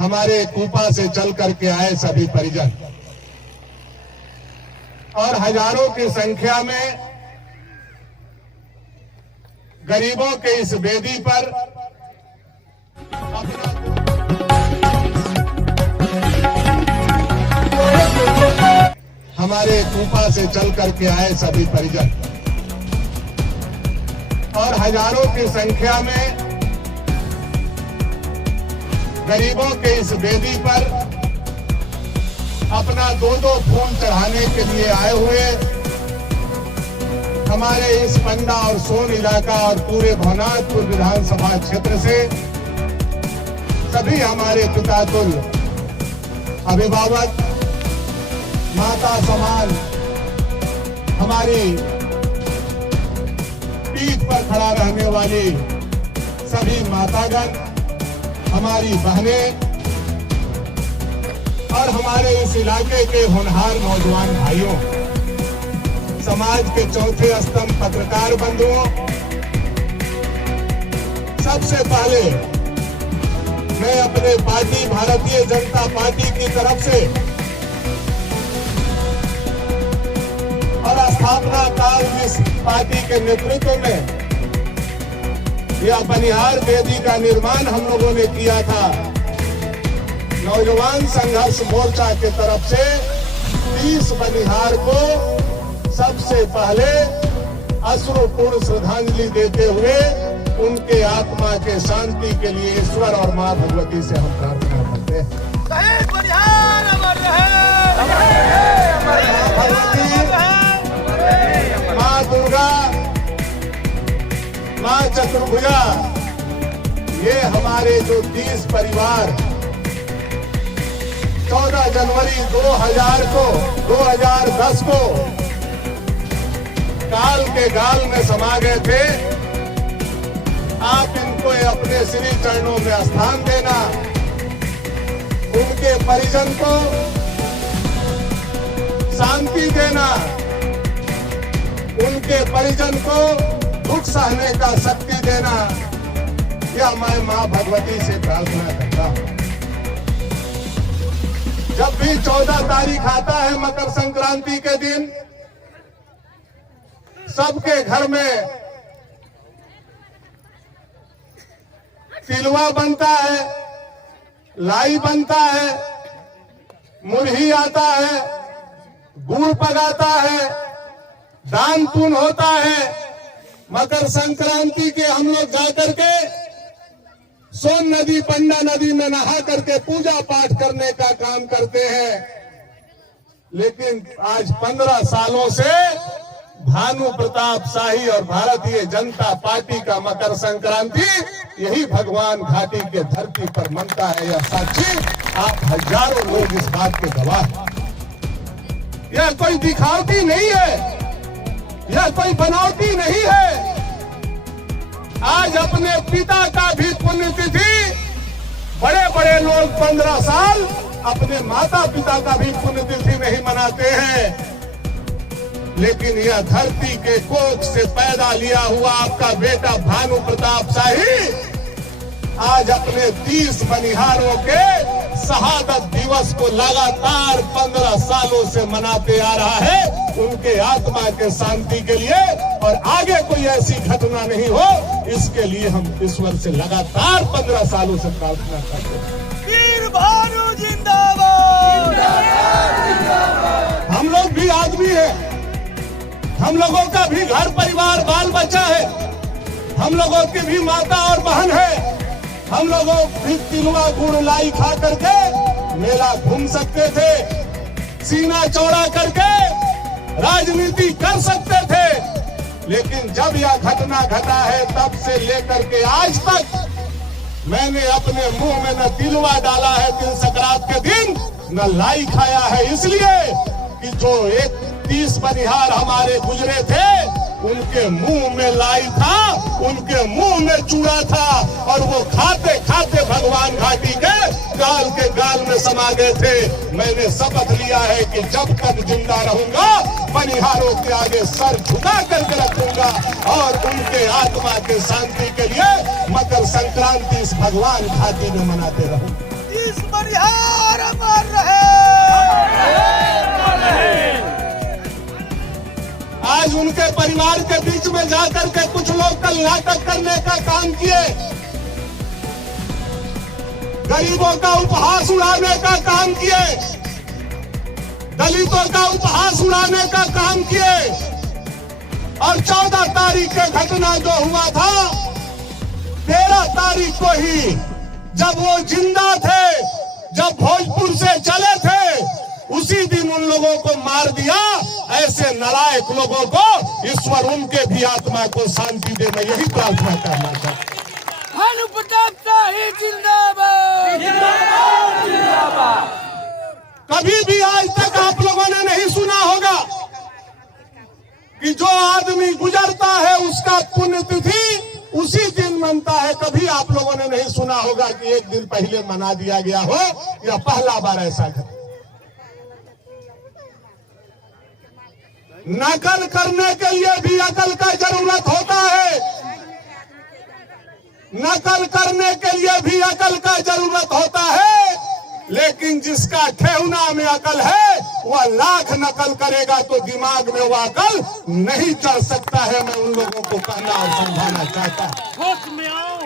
हमारे कूपा से चल करके आए सभी परिजन और हजारों की संख्या में गरीबों के इस वेदी पर हमारे कूपा से चल करके आए सभी परिजन और हजारों की संख्या में गरीबों के इस वेदी पर अपना दो फूल चढ़ाने के लिए आए हुए हमारे इस पंडा और सोन इलाका और पूरे भवनाथपुर विधानसभा क्षेत्र से सभी हमारे पितातुल्य अभिभावक माता समान हमारी पीठ पर खड़ा रहने वाली सभी मातागण, हमारी बहनें और हमारे इस इलाके के होनहार नौजवान भाइयों, समाज के चौथे स्तंभ पत्रकार बंधुओं, सबसे पहले मैं अपने पार्टी भारतीय जनता पार्टी की तरफ से और स्थापना काल इस पार्टी के नेतृत्व में यह बनिहार वेदी का निर्माण हम लोगों ने किया था। नौजवान संघर्ष मोर्चा की तरफ से 30 बनिहार को सबसे पहले अश्रुपूर्ण श्रद्धांजलि देते हुए उनके आत्मा के शांति के लिए ईश्वर और मां भगवती से हम प्रार्थना करते हैं। मां दुर्गा, मां चतुर्भुजा, ये हमारे जो 30 परिवार 14 जनवरी 2010 को काल के गाल में समा गए थे, आप इनको अपने श्री चरणों में स्थान देना, उनके परिजन को शांति देना, उनके परिजन को दुख सहने का शक्ति देना, यह मैं मां भगवती से प्रार्थना करता हूं। जब भी 14 तारीख आता है मकर संक्रांति के दिन, सबके घर में तिलवा बनता है, लाई बनता है, मुरही आता है, गुड़ पगाता है, दान पुण्य होता है। मकर संक्रांति के हम लोग जाकर के सोन नदी, पंडा नदी में नहा करके पूजा पाठ करने का काम करते हैं। लेकिन आज 15 सालों से भानु प्रताप शाही और भारतीय जनता पार्टी का मकर संक्रांति यही भगवान घाटी के धरती पर मनता है। यह साक्षी आप हजारों लोग इस बात के गवाह हैं। यह कोई दिखावटी नहीं है, यह कोई बनावटी नहीं है। आज अपने पिता का भी पुण्यतिथि बड़े बड़े लोग 15 साल अपने माता पिता का भी पुण्यतिथि नहीं मनाते हैं। लेकिन यह धरती के कोख से पैदा लिया हुआ आपका बेटा भानु प्रताप शाही आज अपने 30 बनिहारों के शहादत दिवस को लगातार 15 सालों से मनाते आ रहा है, उनके आत्मा के शांति के लिए, और आगे कोई ऐसी घटना नहीं हो, इसके लिए हम ईश्वर से लगातार 15 सालों से प्रार्थना करते हैं। वीर भानु जिंदाबाद। हम लोग भी आदमी हैं, हम लोगों का भी घर परिवार बाल बच्चा है, हम लोगों की भी माता और बहन है। हम लोगों भी तिलवा गुड़ लाई खा करके मेला घूम सकते थे, सीना चौड़ा करके राजनीति कर सकते थे। लेकिन जब यह घटना घटा है तब से लेकर के आज तक मैंने अपने मुंह में न तिलवा डाला है तिल संक्रांत के दिन, न लाई खाया है। इसलिए कि जो 30 बनिहार हमारे गुजरे थे, उनके मुंह में लाई था, उनके मुंह में चूड़ा था, और वो खाते खाते भगवान घाटी के गाल में समा गए थे। मैंने शपथ लिया है कि जब तक जिंदा रहूंगा बनिहारों के आगे सर झुका करके रखूंगा और उनके आत्मा के शांति के लिए मकर संक्रांति इस भगवान घाटी में मनाते रहूंगा। आशीष बनिहार अमर रहे। आज उनके परिवार के बीच में जाकर के कुछ लोग कल नाटक करने का काम किए, गरीबों का उपहास उड़ाने का काम किए, दलितों का उपहास उड़ाने का काम किए। और 14 तारीख के घटना जो हुआ था, 13 तारीख को ही जब वो जिंदा थे, जब भोजपुर से चले थे, उसी दिन उन लोगों को मार दिया। ऐसे नालायक लोगों को ईश्वर उनके भी आत्मा को शांति दे, मैं यही प्रार्थना करना चाहता हूं। भानु प्रताप शाही जिंदाबाद, जिंदाबाद, जिंदाबाद। कभी भी आज तक आप लोगों ने नहीं सुना होगा कि जो आदमी गुजरता है उसका पुण्यतिथि उसी दिन मनता है। कभी आप लोगों ने नहीं सुना होगा कि एक दिन पहले मना दिया गया हो, या पहला बार ऐसा घटा। नकल करने के लिए भी अकल का जरूरत होता है, नकल करने के लिए भी अकल का जरूरत होता है। लेकिन जिसका ठेहुना में अकल है वह लाख नकल करेगा तो दिमाग में वह अकल नहीं चढ़ सकता है। मैं उन लोगों को कहना और समझाना चाहता हूं। होश में आओ,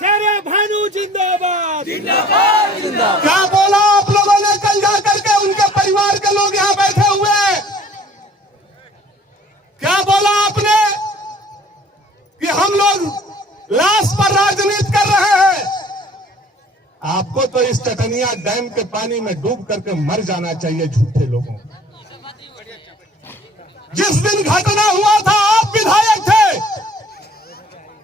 शेरे भानु जिंदाबाद, जिंदाबाद, जिंदाबाद। क्या बोला आप लोगों ने कल जाकर के? उनके परिवार के लोग यहाँ बैठे हुए हैं। क्या बोला आपने कि हम लोग लाश पर राजनीति कर रहे हैं? आपको तो इस चटनिया डैम के पानी में डूब करके मर जाना चाहिए झूठे लोगों को। जिस दिन घटना हुआ था आप विधायक थे,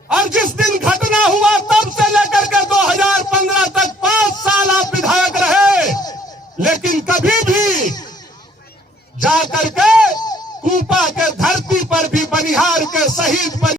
और जिस दिन घटना हुआ तब से लेकर के 2015 तक 5 साल आप विधायक रहे। लेकिन कभी भी जाकर के कूपा के धरती पर भी बनिहार के शहीद